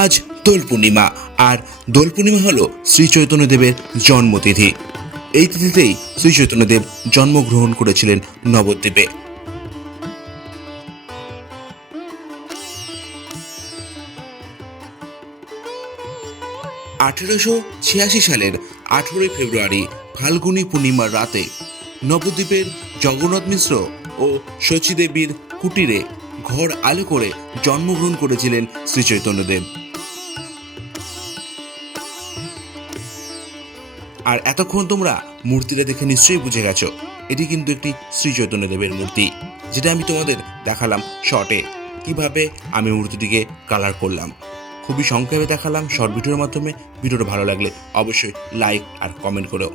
আজ দোল পূর্ণিমা, আর দোল পূর্ণিমা হলো শ্রী চৈতন্যদেবের জন্মতিথি। এই তিথিতেই শ্রী চৈতন্যদেব জন্মগ্রহণ করেছিলেন নবদ্বীপে। আঠেরোশো ছিয়াশি সালের আঠেরোই ফেব্রুয়ারি, ফাল্গুনী পূর্ণিমার রাতে নবদ্বীপের জগন্নাথ মিশ্র ও শচীদেবীর কুটিরে ঘর আলো করে জন্মগ্রহণ করেছিলেন শ্রী চৈতন্যদেব। আর এতক্ষণ তোমরা মূর্তিটা দেখে নিশ্চয়ই বুঝে গেছো, এটি কিন্তু একটি শ্রী চৈতন্যদেবের মূর্তি, যেটা আমি তোমাদের দেখালাম শর্টে কীভাবে আমি মূর্তিটিকে কালার করলাম। খুবই সংক্ষেপে দেখালাম শর্ট ভিডিওর মাধ্যমে। ভিডিওটা ভালো লাগলে অবশ্যই লাইক আর কমেন্ট করো